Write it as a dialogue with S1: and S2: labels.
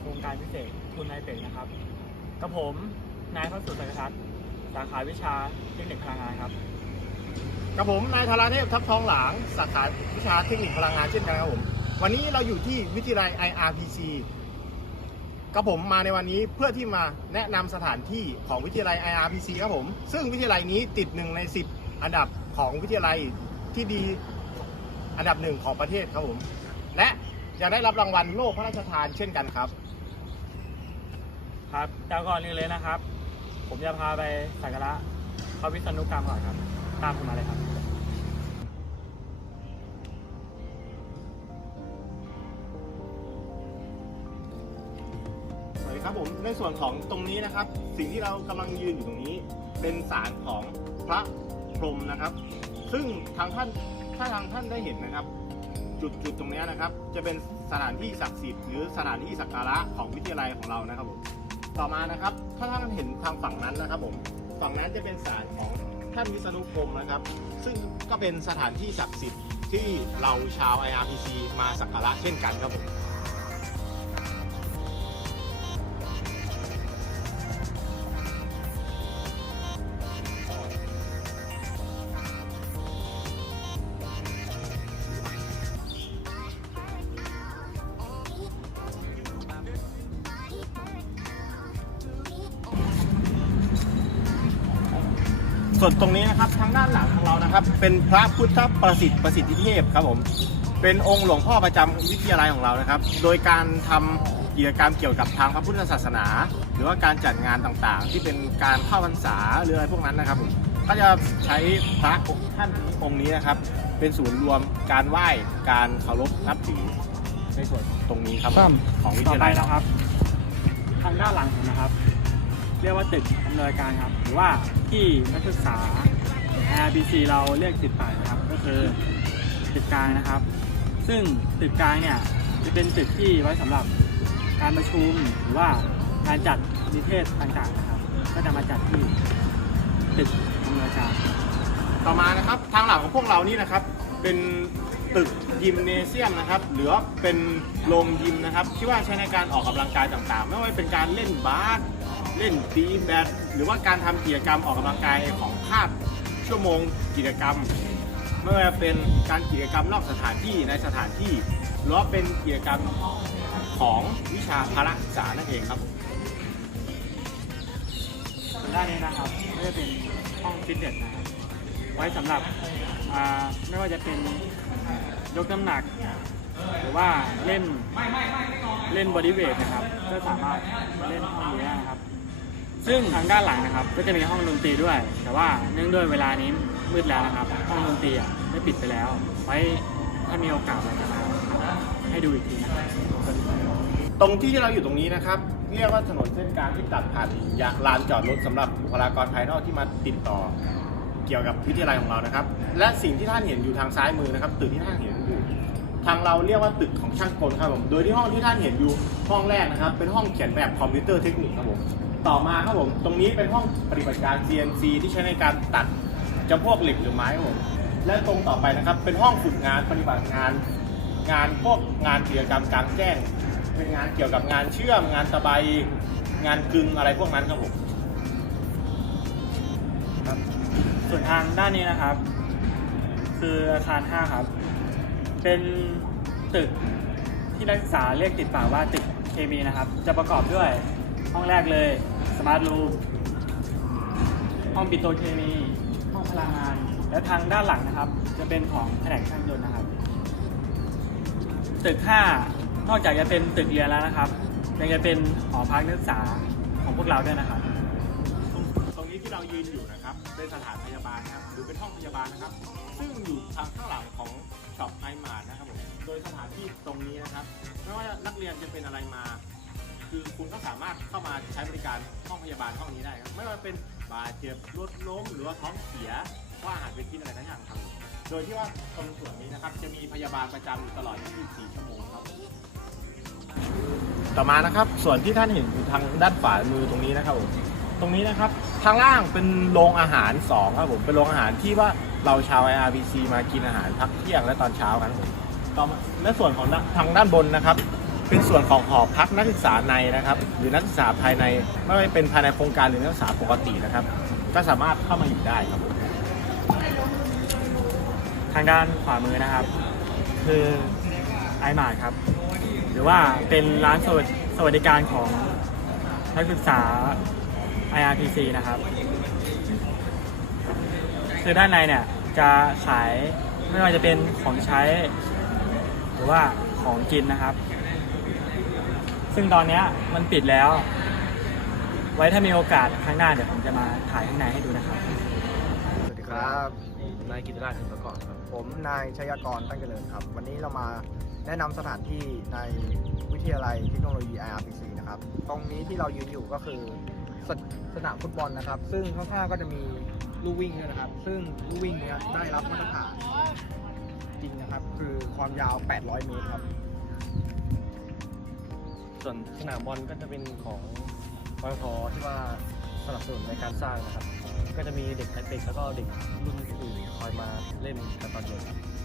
S1: โครงการพิเศษทุนนายเป็ดนะครับกับผมนายพระสุทธิ์สังกทัศน์สาขาวิชาเทคนิคพลังงานครับ
S2: กับผมนายธาราเทพทัพทองหลางสาขาวิชาเทคนิคพลังงานเช่นกันครับผมวันนี้เราอยู่ที่วิทยาลัย IRPC กับผมมาในวันนี้เพื่อที่มาแนะนำสถานที่ของวิทยาลัย IRPC ครับผม ซึ่งวิทยาลัยนี้ติดหนึ่งใน 10 อันดับของวิทยาลัยที่ดีอันดับหนึ่งของประเทศครับผม และยังได้รับรางวัลโล่พระราชทานเช่นกันครับ
S1: ครับแต่ก่อนอื่นเลยนะครับ ผมจะพาไปสักการะพระวิษณุกรรมก่อนครับ ตามผมมาเลยครับ
S2: สวัสดีครับผมในส่วนของตรงนี้นะครับ สิ่งที่เรากำลังยืนอยู่ตรงนี้ เป็นศาลของพระพรหมนะครับ ซึ่งทางท่านถ้าทางท่านได้เห็นนะครับ จุดจุดตรงนี้นะครับ จะเป็นสถานที่ศักดิ์สิทธิ์หรือสถานที่สักการะของวิทยาลัยของเรานะครับผม ต่อมานะครับ ถ้าท่านเห็นทางฝั่งนั้นนะครับผมฝั่งนั้นจะเป็นศาลของท่านวิษณุพรมนะครับ ซึ่งก็เป็นสถานที่ศักดิ์สิทธิ์ที่เราชาว IRPC มาสักการะเช่นกันครับผม ส่วนตรงนี้นะครับทางด้านหลังของเรานะครับ เป็นพระพุทธประสิทธิ์ประสิทธิเทพครับผมเป็นองค์หลวงพ่อประจำวิทยาลัยของเรานะครับ โดยการทำกิจกรรมเกี่ยวกับทางพระพุทธศาสนา หรือว่าการจัดงานต่างๆ ที่เป็นการเข้าพรรษาหรืออะไรพวกนั้นนะครับผมก็จะใช้พระท่านองค์นี้นะครับ เป็นศูนย์รวมการไหว้การเคารพนับถือในส่วนตรงนี้ครับผมของวิท
S1: ต่อยาไป
S2: ลัย
S1: นะ
S2: นะ
S1: ค
S2: ครับ
S1: รับ ทางด้านหลังผมนะครับ เรียกว่าตึกอำนวยการครับ หรือว่าที่นักศึกษา RBC เราเรียกติดปากนะครับ ก็คือตึกกลางนะครับ ซึ่งตึกกลางเนี่ยจะเป็นตึกที่ไว้สำหรับการประชุมหรือว่าการจัดนิเทศต่างๆนะครับ ก็จะมาจัดที่ตึกอำนวยการ
S2: ต่อมานะครับทางหลังของพวกเรานี่นะครับ เป็นตึกยิมเนเซียมนะครับ หรือว่าเป็นโรงยิมนะครับที่ว่าใช้ในการออกกำลังกายต่างๆ ไม่ว่าเป็นการเล่นบาส เล่นตีแบดหรือว่าการทำกิจกรรมออกกำลังกายของคาบชั่วโมงกิจกรรมไม่ว่าเป็นการกิจกรรมนอกสถานที่ในสถานที่หรือว่าเป็นกิจกรรมของวิชาพละศึกษานั่นเองครับ
S1: ด้านนี้นะครับก็จะเป็นห้องฟิตเนสนะครับไว้สำหรับไม่ว่าจะเป็นยกน้ำหนัก หรือว่าเล่นเล่นบอดี้เวทนะครับก็สามารถมาเล่นห้องนี้ได้นะครับ ซึ่งทางด้านหลังนะครับ ก็จะมีห้องดนตรีด้วย แต่ว่าเนื่องด้วยเวลานี้มืดแล้วนะครับ ห้องดนตรีอะได้ปิดไปแล้ว ไว้ถ้ามีโอกาสเราจะมาให้ดูอีกทีนะครับ
S2: ตรงที่ที่เราอยู่ตรงนี้นะครับ เรียกว่าถนนเส้นกลางที่ตัดผ่านยาลานจอดรถสำหรับบุคลากรภายนอกที่มาติดต่อเกี่ยวกับวิทยาลัยของเรานะครับ และสิ่งที่ท่านเห็นอยู่ทางซ้ายมือนะครับตึกที่ท่านเห็นอยู่ทางเราเรียกว่าตึกของช่างกลครับผมโดยที่ห้องที่ท่านเห็นอยู่ห้องแรกนะครับ เป็นห้องเขียนแบบคอมพิวเตอร์เทคนิคครับผม ต่อมาครับผม ตรงนี้เป็นห้องปฏิบัติการ CNC ที่ใช้ในการตัดจำพวกเหล็กหรือไม้ครับผม และตรงต่อไปนะครับ เป็นห้องฝึกงานปฏิบัติงาน งานพวกงานกิจกรรมกลางแจ้ง เป็นงานเกี่ยวกับงานเชื่อม งานตะไบงานกึงอะไรพวกนั้นครับผม
S1: ส่วนทางด้านนี้นะครับ คืออาคาร 5 ครับ เป็นตึกที่นักศึกษาเรียกติดปากว่าตึกเคมีนะครับ จะประกอบด้วย ห้องแรกเลยสมาร์ทรูมห้องปิโตรเคมี ห้องพลังงาน และทางด้านหลังนะครับ จะเป็นของแผนกช่างยนต์นะครับ ตึก 5 นอกจากจะเป็นตึกเรียนแล้วนะครับ ยังจะเป็นหอพักนักศึกษาของพวกเราด้วยนะครับ
S2: ตรงนี้ที่เรายืนอยู่นะครับเป็นสถานพยาบาลนะครับหรือเป็นห้องพยาบาลนะครับ ซึ่งอยู่ทางข้างหลังของช็อปไอมาร์นะครับผมโดยสถานที่ตรงนี้นะครับไม่ว่านักเรียนจะเป็นอะไรมา คือคุณก็สามารถเข้ามาใช้บริการห้องพยาบาลห้องนี้ได้ครับไม่ว่าเป็นบาดเจ็บรถล้มหรือว่าท้องเสียว่าอาหารเป็นพิษอะไรทั้งอย่างครับโดยที่ว่าตรงส่วนนี้นะครับ จะมีพยาบาลประจำอยู่ตลอด 24 ชั่วโมงครับ ต่อมานะครับส่วนที่ท่านเห็นอยู่ทางด้านขวามือตรงนี้นะครับผมตรงนี้นะครับทางล่างเป็นโรงอาหารสองครับผมเป็นโรงอาหารที่ว่าเราชาว IRBC มากินอาหารพักเที่ยงและตอนเช้ากันครับผมต่อมาและส่วนของทางด้านบนนะครับ เป็นส่วนของหอพักนักศึกษาในนะครับ หรือนักศึกษาภายในไม่ว่าจะเป็นภายในโครงการหรือนักศึกษาปกตินะครับ ก็สามารถเข้ามาอยู่ได้ครับ
S1: ทางด้านขวามือนะครับ คือไอมาครับ หรือว่าเป็นร้านสวัสดิการของนักศึกษา IRPC นะครับคือด้านในเนี่ยจะขายไม่ว่าจะเป็นของใช้ หรือว่าของกินนะครับ ซึ่งตอนเนี้ยมันปิดแล้ว ไว้ถ้ามีโอกาสครั้งหน้าเดี๋ยวผมจะมาถ่ายข้างในให้ดูนะครับ
S3: สวัสดีครับนายกิติราชถึงประกอบครับ ผมนายชยากรตั้งเจริญครับ วันนี้เรามาแนะนำสถานที่ในวิทยาลัยเทคโนโลยี IRPC นะครับ ตรงนี้ที่เรายืนอยู่ก็คือสสนามฟุตบอลนะครับ ซึ่งข้างๆก็จะมีลู่วิ่งด้วยนะครับ ซึ่งลู่วิ่งเนี้ยได้รับมาตรฐานจริงนะครับ คือความยาว 800 เมตรครับ
S4: ส่วนสนามบอลก็จะเป็นของปตทที่ว่าสนับสนุนในการสร้างนะครับ ก็จะมีเด็กไทเปกแล้วก็เด็กรุ่นอื่นคอยมาเล่นกันตอนเย็นครับ